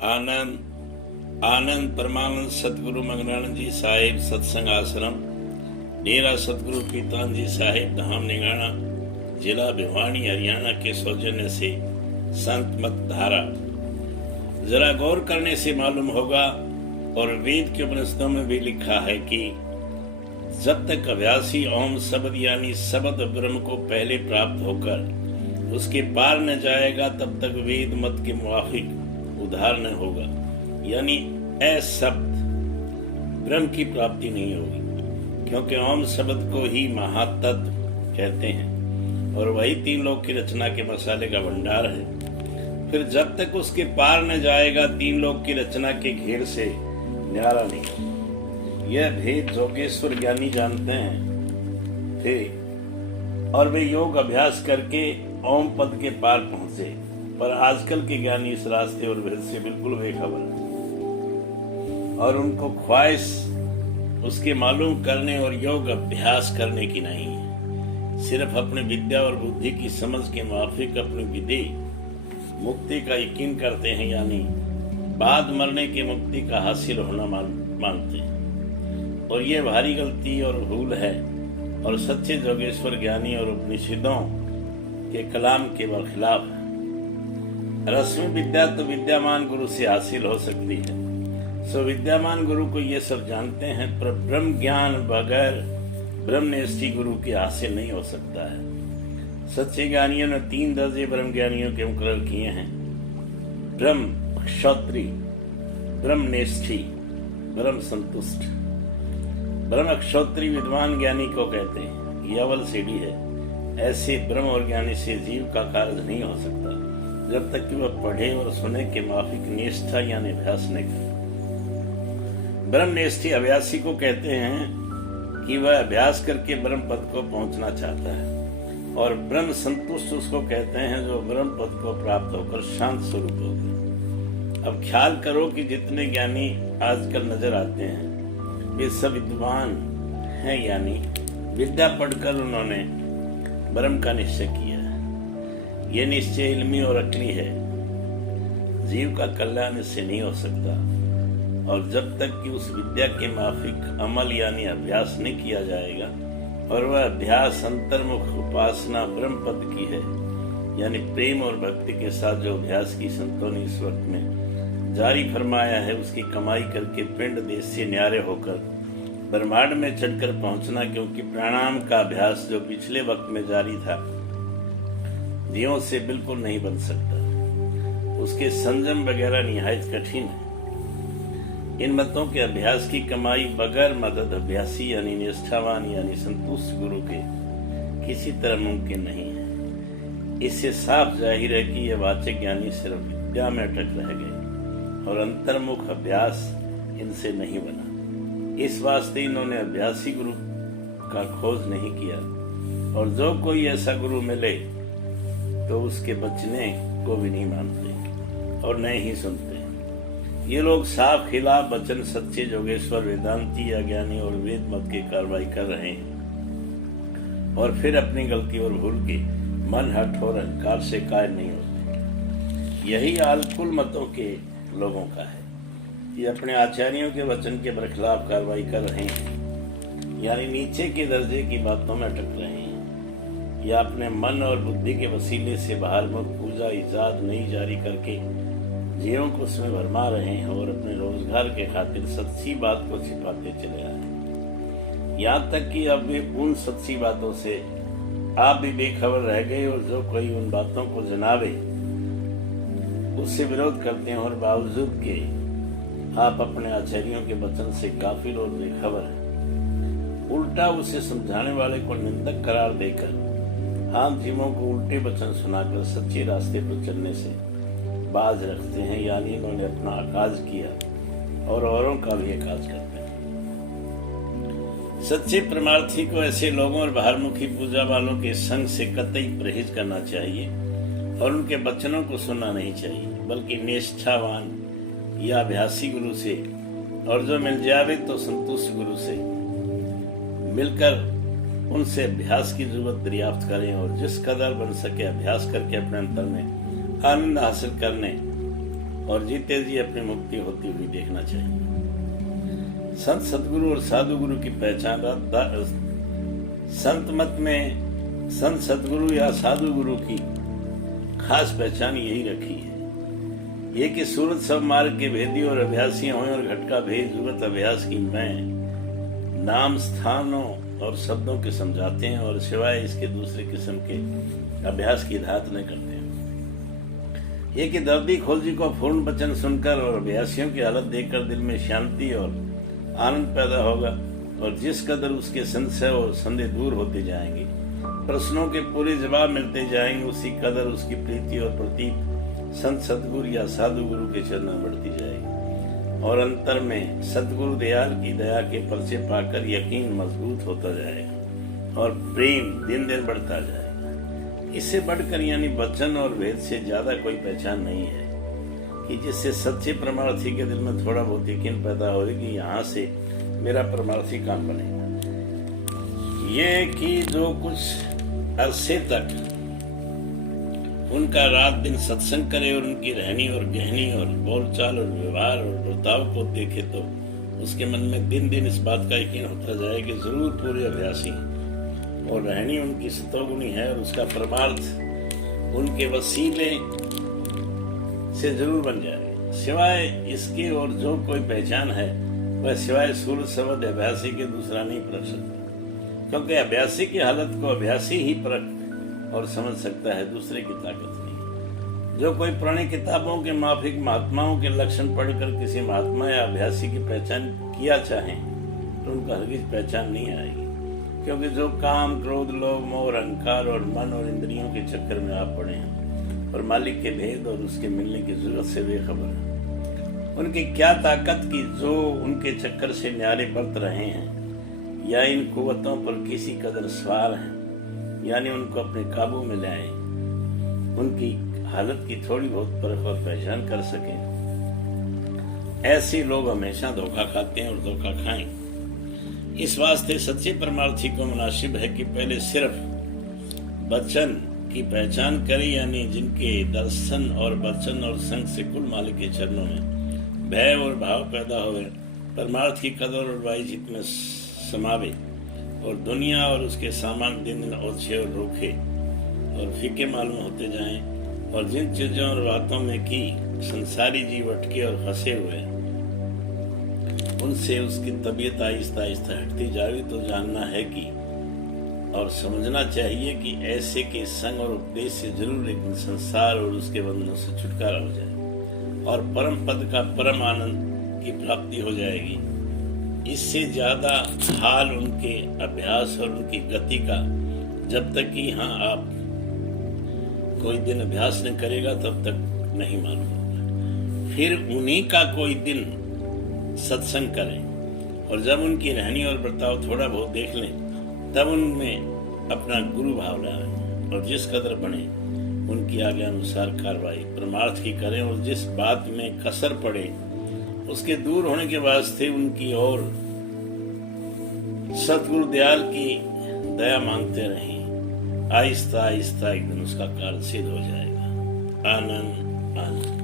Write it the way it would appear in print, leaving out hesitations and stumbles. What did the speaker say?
आनंद परमानंद सतगुरु मंगलानंद जी साहिब सत्संग आश्रम, डेरा सतगुरु पीतान जी साहिब धाम निगाना, जिला भिवानी हरियाणा के सौजन्य से संत मत धारा। जरा गौर करने से मालूम होगा, और वेद के उपनिषदों में भी लिखा है कि जब तक अभ्यासी ओम शब्द यानी शब्द ब्रह्म को पहले प्राप्त होकर उसके पार न जाएगा, तब तक वेद मत के मुवाफिक उद्धार न होगा, यानी शब्द ब्रह्म की प्राप्ति नहीं होगी, क्योंकि ओम शब्द को ही महातत्व कहते हैं और वही तीन लोक की रचना के मसाले का भंडार है। फिर जब तक उसके पार न जाएगा, तीन लोक की रचना के घेर से न्यारा नहीं। यह भेद जोगेश्वर ज्ञानी जानते हैं थे और वे योग अभ्यास करके ओम पद के पार पहुंचे, पर आजकल के ज्ञानी इस रास्ते और भेद से बिल्कुल बेखबर हैं और उनको ख्वाहिश उसके मालूम करने और योग अभ्यास करने की नहीं है। सिर्फ अपने विद्या और बुद्धि की समझ के मुताबिक अपनी विधि मुक्ति का यकीन करते हैं, यानी बाद मरने की मुक्ति का हासिल होना मानते हैं, और ये भारी गलती और भूल है और सच्चे जोगेश्वर ज्ञानी और उपनिषदों के कलाम के बरखिलाफ है। रस्मी विद्या तो विद्यामान गुरु से हासिल हो सकती है, सो विद्यामान गुरु को ये सब जानते हैं, पर ब्रह्म ज्ञान बगैर ब्रह्मनिष्ठ गुरु के हासिल नहीं हो सकता है। सच्चे ज्ञानियों ने 3 दर्जे ब्रह्म ज्ञानियों के मुकर्रर किए हैं: ब्रह्म क्षौत्री, ब्रह्मनिष्ठी, ब्रह्म संतुष्ट। ब्रह्म क्षौत्री विद्वान ज्ञानी को कहते हैं, ये अव्वल सीढ़ी है। ऐसे ब्रह्म और ज्ञानी से जीव का कार्य नहीं हो सकता जब तक कि वह पढ़े और सुने के माफिक निष्ठा यानी अभ्यास नहीं करे। ब्रह्मनिष्ठी अभ्यासी को कहते हैं कि वह अभ्यास करके ब्रह्म पद को पहुंचना चाहता है, और ब्रह्म संतुष्ट उसको कहते हैं जो ब्रह्म पद को प्राप्त होकर शांत स्वरूप हो गए। अब ख्याल करो कि जितने ज्ञानी आजकल नजर आते हैं वे सब विद्वान हैं, यानी विद्या पढ़कर उन्होंने ब्रह्म का निश्चय किया है। यह निश्चय इल्मी और अक्ली है। जीव का कल्याण इससे नहीं हो सकता, और जब तक कि उस विद्या के माफिक अमल यानी अभ्यास नहीं किया जाएगा, और वह अभ्यास अंतर्मुख उपासना ब्रह्म पद की है, यानी प्रेम और भक्ति के साथ जो अभ्यास की संतों ने इस वक्त में जारी फरमाया है, उसकी कमाई करके पिंड देश से न्यारे होकर ब्रह्मांड में चढ़कर पहुंचना, क्योंकि प्राणायाम का अभ्यास जो पिछले वक्त में जारी था जीवों से बिल्कुल नहीं बन सकता। उसके संयम वगैरह निहायत कठिन है। इन मतों के अभ्यास की कमाई बगैर मदद अभ्यासी यानी निष्ठावान यानी संतुष्ट गुरु के किसी तरह मुमकिन नहीं है। इससे साफ जाहिर है कि यह वाचक ज्ञानी सिर्फ विद्या में अटक रह गए और अंतर्मुख अभ्यास इनसे नहीं बना। इस वास्ते इन्होंने अभ्यासी गुरु का खोज नहीं किया, और जो कोई ऐसा गुरु मिले तो उसके बचने को भी नहीं मानते और नहीं ही सुनते। ये लोग साफ खिलाफ वचन सच्चे जोगेश्वर वेदांती या ज्ञानी और वेद मत की कार्रवाई कर रहे हैं, और फिर अपनी गलती और भूल के मन हठ और अहंकार से कायल नहीं होते। यही हाल कुल मतों के लोगों का है। ये अपने आचार्यों के वचन के बरखिलाफ कार्रवाई कर रहे हैं, यानी नीचे के दर्जे की बातों में अटक रहे हैं, या अपने मन और बुद्धि के वसीले से बाहर मुख पूजा इजाद नहीं जारी करके जीवों को उसमें भरमा रहे हैं, और अपने रोजगार के खातिर सच्ची बात को छिपाते चले आए हैं। यहाँ तक कि अब भी उन सच्ची बातों से आप भी बेखबर रह गए, और जो कोई उन बातों को जनावे उससे विरोध करते हैं, और बावजूद के आप अपने आचार्यों के वचन से गाफिल और बेखबर हैं। उल्टा उसे समझाने वाले को निंदक करार देकर आम जीवों को उल्टे वचन सुनाकर सच्चे रास्ते पर चलने से बाज रखते हैं, यानी इन्होंने अपना आकाज किया और औरों का भी आकाज करते हैं। सच्चे परमार्थी को ऐसे लोगों और बाहरमुखी पूजा वालों के संग से कतई परहेज करना चाहिए और उनके वचनों को सुनना नहीं चाहिए, बल्कि निष्ठावान या अभ्यासी गुरु से, और जो मिल जावे तो संतुष्ट गुरु से मिलकर उनसे अभ्यास की जरूरत दरियाफ्त करें, और जिस कदर बन सके अभ्यास करके अपने अंतर में आनंद हासिल करने और जीते जी अपनी मुक्ति होती हुई देखना चाहिए। संत सतगुरु और साधु गुरु की पहचान संत मत में संत सतगुरु या साधु गुरु की खास पहचान यही रखी है, ये कि सूरत सब मार्ग के भेदी और अभ्यासी हों और घट का भेद जुगत अभ्यास की मैं नाम स्थानों और शब्दों के समझाते हैं और सिवाय इसके दूसरे किस्म के अभ्यास की धात न करते हैं। ये कि दर्दी खोजी को पूर्ण वचन सुनकर और अभ्यासियों की हालत देखकर दिल में शांति और आनंद पैदा होगा और जिस कदर उसके संशय और संदेह दूर होते जाएंगे, प्रश्नों के पूरे जवाब मिलते जाएंगे, उसी कदर उसकी प्रीति और प्रतीत संत सतगुरु या साधु गुरु के चरणों में बढ़ती जाएगी और अंतर में सतगुरु दयाल की दया के परिचय पाकर यकीन मजबूत होता जाएगा और प्रेम दिन दिन बढ़ता जाएगा। इससे बढ़कर यानी वचन और वेद से ज्यादा कोई पहचान नहीं है कि जिससे सच्चे परमार्थी के दिल में थोड़ा बहुत यकीन पैदा हो कि यहाँ से मेरा परमार्थी काम बनेगा। ये कि जो कुछ अरसे तक उनका रात दिन सत्संग करे और उनकी रहनी और गहनी और बोलचाल और व्यवहार और बर्ताव को देखे तो उसके मन में दिन दिन इस बात का यकीन होता जाए कि जरूर पूरे अभ्यासी और रहनी उनकी सतोगुणी है और उसका परमार्थ उनके वसीले से जरूर बन जाएगा। सिवाय इसके और जो कोई पहचान है वह सिवाय सूरत शब्द अभ्यासी के दूसरा नहीं परख सकता, क्योंकि अभ्यासी की हालत को अभ्यासी ही परख और समझ सकता है, दूसरे की ताकत नहीं। जो कोई पुरानी किताबों के माफिक महात्माओं के लक्षण पढ़कर किसी महात्मा या अभ्यासी की पहचान किया चाहे तो उनका हरगिज पहचान नहीं आएगी, क्योंकि जो काम क्रोध लोभ मोह अहंकार और मन और इंद्रियों के चक्कर में आप पड़े हैं और मालिक के भेद और उसके मिलने की जरूरत से बेखबर है, उनकी क्या ताकत की जो उनके चक्कर से न्यारे बरत रहे हैं या इन कुव्वतों पर किसी कदर सवार हैं, यानी उनको अपने काबू में लाएं, उनकी हालत की थोड़ी बहुत परख और पहचान कर सकें। ऐसे लोग हमेशा धोखा खाते हैं और धोखा खाएं। इस वास्ते सच्चे परमार्थी को मुनासिब है कि पहले सिर्फ वचन की पहचान करे, यानी जिनके दर्शन और वचन और संग से कुल मालिक के चरणों में भय और भाव पैदा होवे, परमार्थ की कदर और बाईजीत में समावे और दुनिया और उसके सामान दिन दिन ओछे और रूखे और फीके मालूम होते जाएं और जिन चीजों और बातों में की संसारी जीव अटके और फंसे हुए उनसे उसकी तबीयत आहिस्ता आहिस्ता हटती जावे तो जानना है कि और समझना चाहिए कि ऐसे के संग और उपदेश से जरूर एक दिन संसार और उसके बंधनों से छुटकारा हो जाए और परम पद का परम आनंद की प्राप्ति हो जाएगी। इससे ज्यादा हाल उनके अभ्यास और उनकी गति का जब तक कि हाँ आप कोई दिन अभ्यास नहीं करेगा तब तक नहीं मालूम होगा। फिर उन्हीं का कोई दिन सत्संग करें और जब उनकी रहनी और बर्ताव थोड़ा बहुत देख लें तब उनमें अपना गुरु भाव लाएं और जिस कदर बने उनकी आज्ञा अनुसार कार्रवाई परमार्थ की करें और जिस बात में कसर पड़े उसके दूर होने के वास्ते उनकी और सतगुरु दयाल की दया मांगते रहें। आहिस्ता आहिस्ता एक दिन उसका कार्य सिद्ध हो जाएगा। आनंद आनंद।